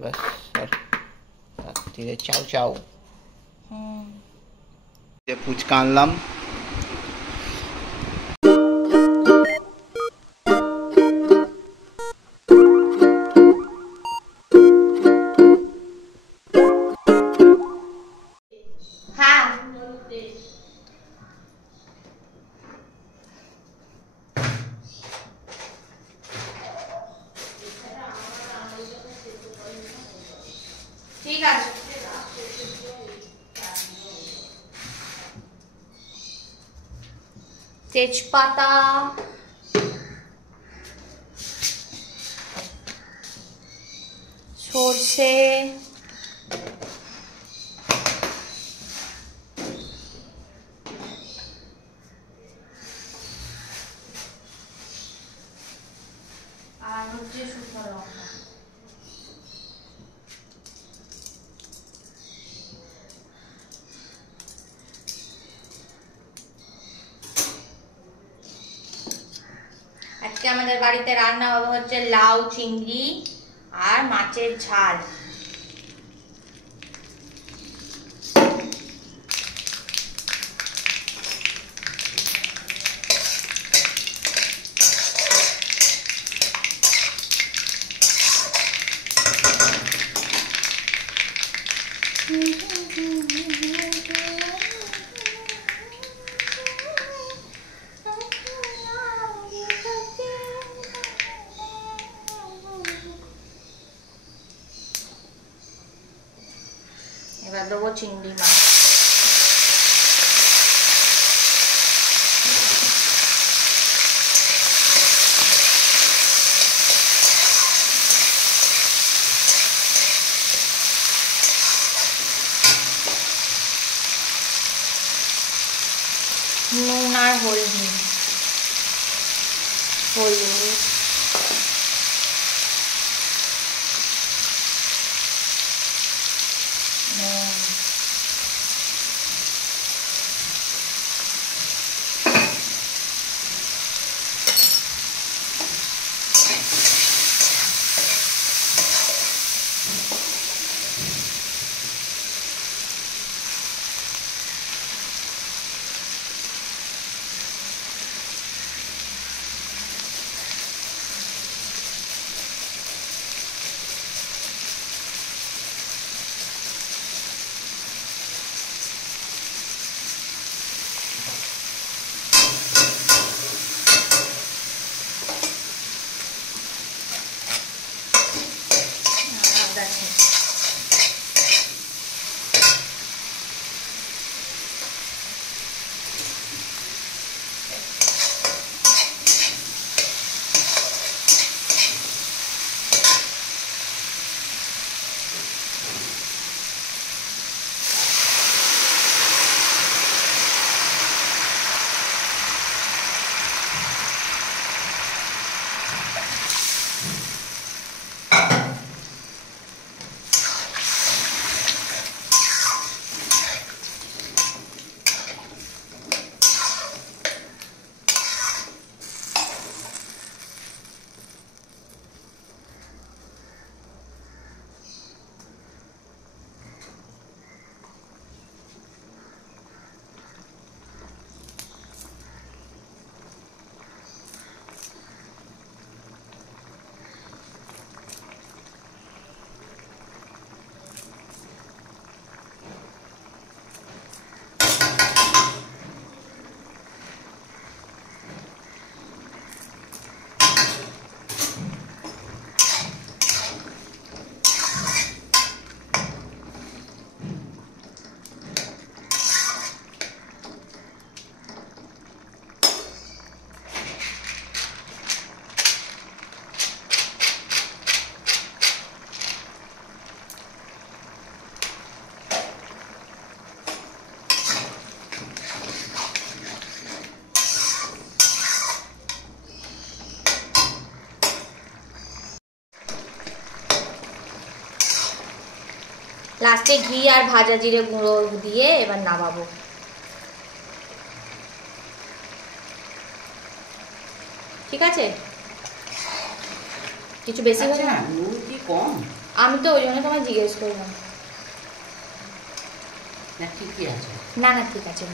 ব্যাস। আর রাত্রিরে চাউ চাউ। ফুচকা আনলাম। হ্যাঁ ঠিক আছে। তেজপাতা, সর্ষে, আর হচ্ছে শুকনো লঙ্কা। আজকে আমাদের বাড়িতে রান্না হবে হচ্ছে লাউ চিংড়ি আর মাছের ঝাল। এবার দেবো চিংড়ি মাছ। নুন আর হলদি, হলুদ, নুন, আদা ছেঁচা। লাস্টে ঘি আর ভাজা জিরে গুঁড়ো দিয়ে এবার নামাবো। ঠিক আছে, কিছু বেশি হয়ে নুন কি কম? আমি তো ওই জন্য তোমায় জিজ্ঞেস করলাম। না ঠিকই আছে। না না ঠিক আছে,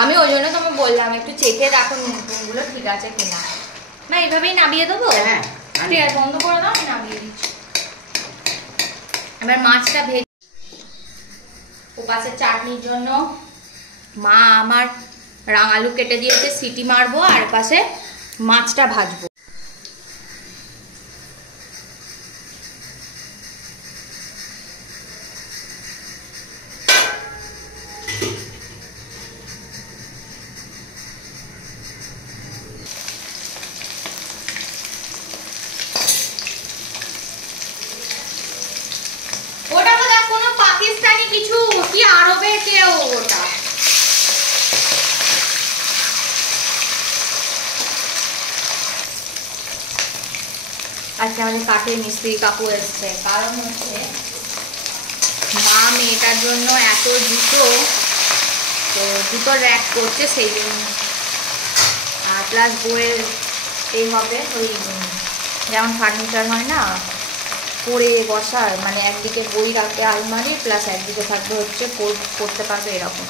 আমি ওই জন্য তোমায় বললাম একটু চেখে রাখো নুনগুলো ঠিক আছে কিনা। না এইভাবেই নামিয়ে দেবো। হ্যাঁ ঠিক আছে, বন্ধ করে দাও, আমি নামিয়ে দিচ্ছি। এবার মাছটা ভেজে, ও পাশে চাটনির জন্য মা আমার রাঙালু কেটে দিয়েছে, সিটি মারবো, আর পাশে মাছটা ভাজবো। ওটা বোধহয় কোনো পাকিস্তানি কিছু কি আরবের কেউ ওটা। আজকে আমাদের কাঠের মিস্ত্রি কাকু এসছে, কারণ হচ্ছে মা মেয়েটার জন্য এত জুতো, তো জুতো র্যাক করছে সেই জন্য। আর প্লাস বইয়ের এই হবে ওই যেমন ফার্নিচার হয় না পড়ে বসার, মানে একদিকে বই রাখবে আলমারি, প্লাস একদিকে থাকবে হচ্ছে পড়তে পারবে এরকম,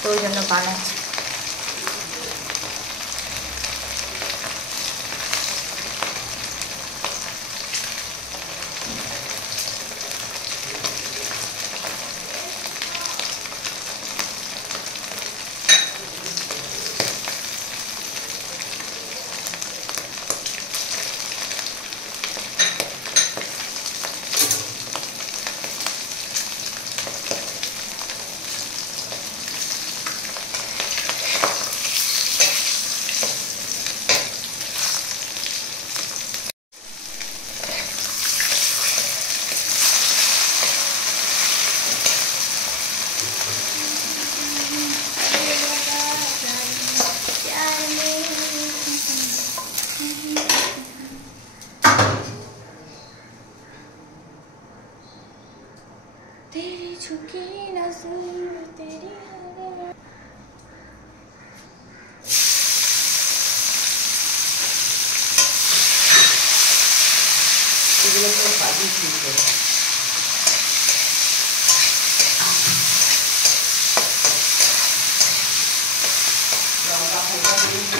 তো ওই জন্য বানাচ্ছে। तेरी झुकी नज़र तेरी এগুলো তো ভাজি ঠিক করে।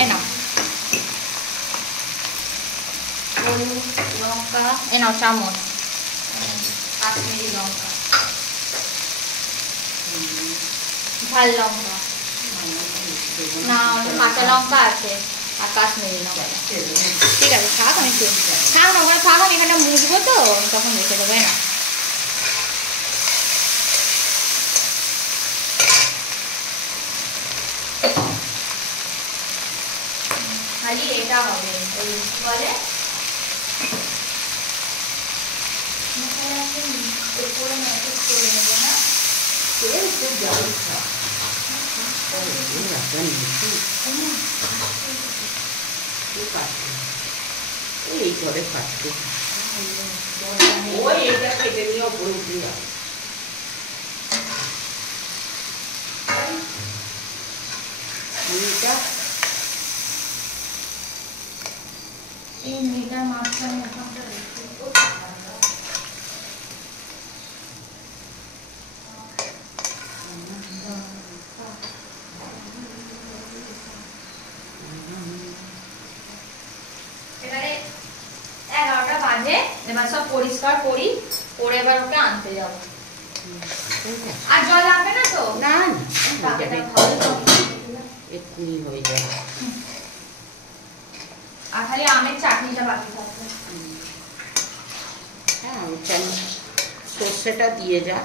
এনাও হলুদ লঙ্কা, এনাও চামচ, কাশ্মীরি লঙ্কা, ঝাল লঙ্কা না, কাঁচা লঙ্কা আছে আর কাশ্মীরি লঙ্কা। ঠিক আছে থাক, আমি থাক না ওখানে থাক, আমি এখানে মুছবো তো তখন রেখে দেবো না। খালি এটা হবে ওই কি বলে উপরে মেসেজ করে নেবো না। এই ঘরে খাচ্ছে ওই এইটা কেটে নিয়ে ওপরে উঠে যাবে। এই মেয়েটার মাঝখানে এখনটা রেখে এবারে 11টা বাজে, এবার সব পরিষ্কার করি, পরে এবার ওকে আনতে যাব। আর জল লাগবে না তো? না ভালো এক্ষুনি হয়ে যাবে। আর খালি আমের চাটনিটা বাকি থাকবে। হ্যাঁ সর্ষেটা দিয়ে যা,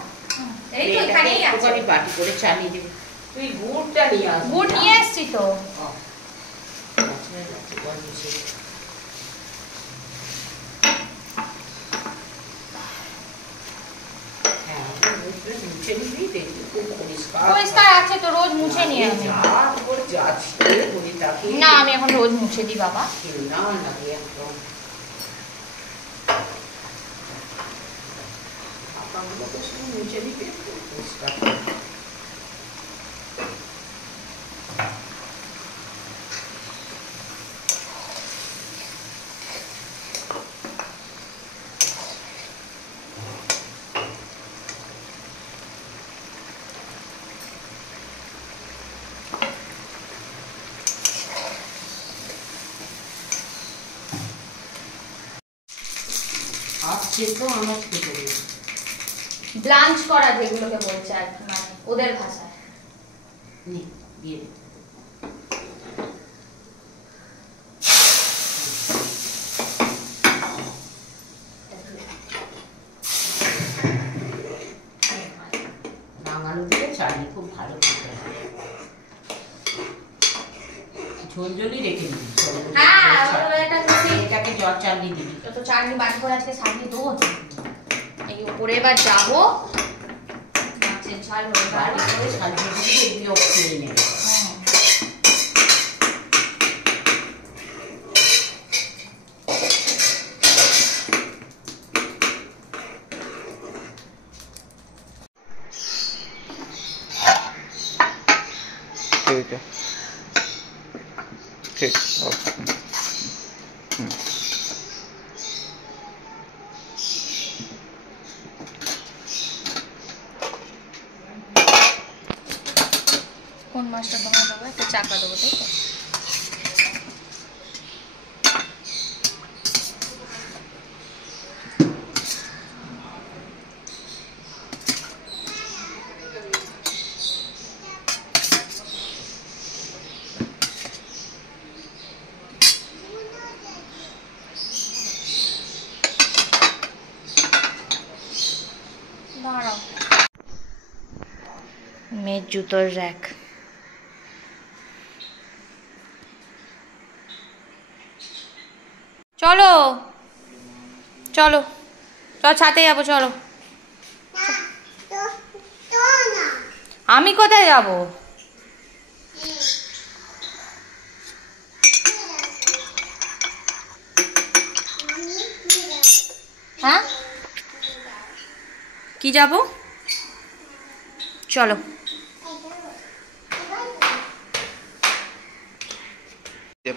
এই তো এখানেই আছে। একটুখানি বাটি করে চালিয়ে দিবি। তুই গুড়টা নিয়ে আস। গুড় নিয়ে এসেছি তো। পরিষ্কার আছে তো, রোজ মুছে নিয়ে আমি। না আমি এখন রোজ মুছে দিই বাবা। মুছে দিবি পরিষ্কার। আসছে তো আমার খেতে দেবে। ব্লাঞ্চ করা যেগুলোকে বলছে আর কি, মানে ওদের ভাষায়। নে, দিয়ে দে। রাঙালু দিয়ে চাটনি খুব ভালো খেতে হয়। ঝোলঝোলই রেখে দিবি। হ্যাঁ, এটা এটাকে জল চাটনি দিবি। তো চাটনি বাটি করে আজকে চাটনি দেবো। এই উপরে এবার যাবো, মাছের ঝাল হয়ে বাড়ি করে সাজিয়ে দিয়ে এগুলো খেয়ে নেবে। ठीक है, ठीक, ओके। কোন মাছটা তোমার দেবো? একটা চাপা দেবো, তাই তো? দাঁড়াও। মেয়ের জুতোর র্যাক। চলো চলো চল, ছাদে যাবো, চলো। আমি কোথায় যাব? হ্যাঁ, কি যাব? চলো।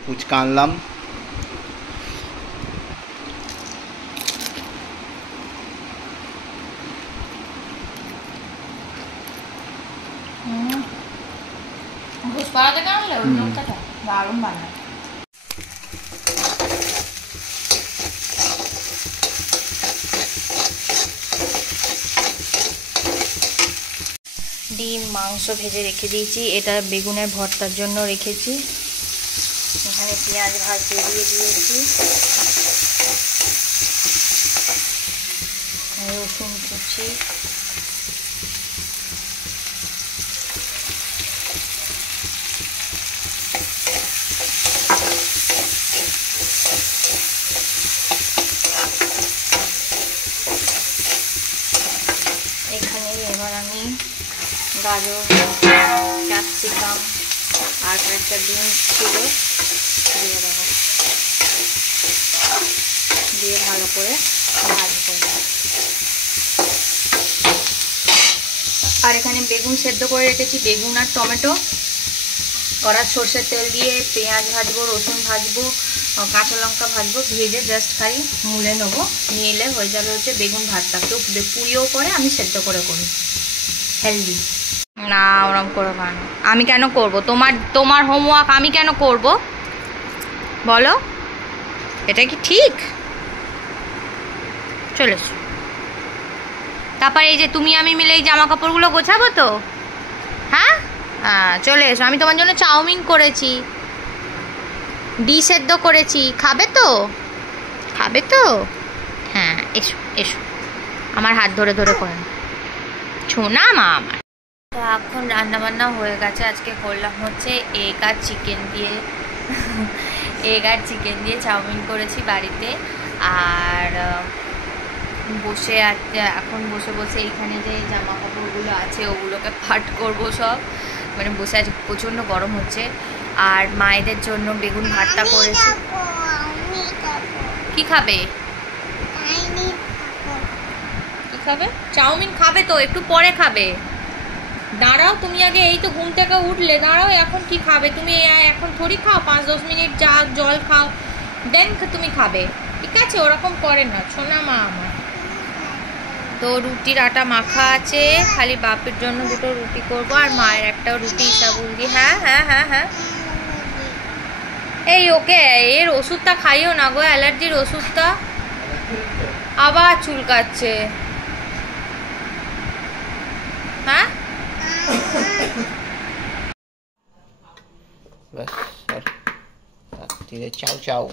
ফুচকা আনলাম। ঘুষপাড়া থেকে আনলে ওই লোকটা দারুণ বানায়। ডিম মাংস ভেজে রেখে দিয়েছি, এটা বেগুনের ভর্তার জন্য রেখেছি। এখানে পেঁয়াজ ভাজতে দিয়ে দিয়েছি, রসুন কুচি, এখানে এবার আমি গাজর, ক্যাপসিকাম আর একটা ডিম ছিল দিয়ে দেবো, দিয়ে ভালো করে ভাজবো। আর এখানে বেগুন সেদ্ধ করে রেখেছি, বেগুন আর টমেটো। কড়ার সর্ষের তেল দিয়ে পেঁয়াজ ভাজবো, রসুন ভাজবো, কাঁচা লঙ্কা ভাজবো, ভেজে জাস্ট খাই মুলে নেবো, নিয়ে হয়ে যাবে হচ্ছে বেগুন ভর্তা। কেউ পুড়িয়েও করে, আমি সেদ্ধ করে করি, হেলদি। না, ওরম করে খানো আমি কেন করব? তোমার হোমওয়ার্ক আমি কেন করব বলো? এটা কি ঠিক? চলে এসো। তারপর এই যে তুমি আমি মিলে এই জামা কাপড়গুলো গোছাবো তো। হ্যাঁ, চলে এসো। আমি তোমার জন্য চাউমিন করেছি, ডিম সেদ্ধ করেছি, খাবে তো? খাবে তো? হ্যাঁ, এসো এসো, আমার হাত ধরে ধরে করেন, ছোনা মা আমার। তো এখন রান্নাবান্না হয়ে গেছে। আজকে করলাম হচ্ছে এগ আর চিকেন দিয়ে চাউমিন করেছি বাড়িতে। আর বসে এখন বসে এইখানে যে জামা কাপড়গুলো আছে ওগুলোকে পাট করব সব, মানে বসে আজ প্রচণ্ড গরম হচ্ছে। আর মায়েদের জন্য বেগুন ভর্তা করেছি। কি খাবে? কি খাবে? চাউমিন খাবে তো, একটু পরে খাবে। দাঁড়াও, তুমি আগে এই তো ঘুম থেকে উঠলে, দাঁড়াও। এখন কি খাবে তুমি? এখন থোড়ি খাও, 5-10 মিনিট জল খাও, দেন তুমি খাবে, ঠিক আছে? ওরকম করে না, ছোনা মা আমার। তো রুটির আটা মাখা আছে, খালি বাপের জন্য 2টো রুটি করব, আর মায়ের একটাও রুটি ইসাবুল দিয়ে। হ্যাঁ হ্যাঁ হ্যাঁ হ্যাঁ, এই ওকে এর ওষুধটা খাইও না গো, অ্যালার্জির ওষুধটা। আবার চুলকাচ্ছে। হ্যাঁ ব্যাস আর রাত্রিরে চাউ চাউ।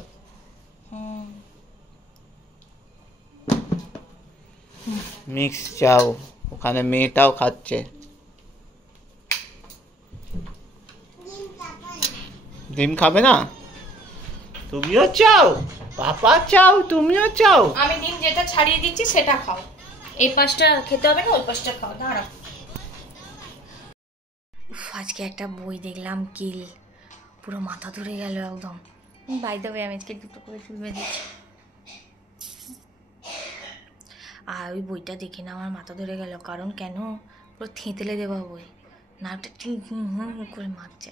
মিক্স চাউ, ওখানে মেয়েটাও খাচ্ছে। ডিম খাবে না? তুমিও চাও, পাপা চাও, তুমিও চাও। আমি ডিম যেটা ছাড়িয়ে দিচ্ছি সেটা খাও, এই পাশটা খেতে হবে না, ওই পাশটা খাও। দাঁড়াও। আজকে একটা বই দেখলাম, কিল, পুরো মাথা ধরে গেল একদম। বাই দ্য ওয়ে আমি আজকে দুটো করে চুল বেঁধেছি। আর ওই বইটা দেখে না আমার মাথা ধরে গেল, কারণ কেন, পুরো থেঁতলে দেওয়া বই, নাকটা ঠিক করে মারছে।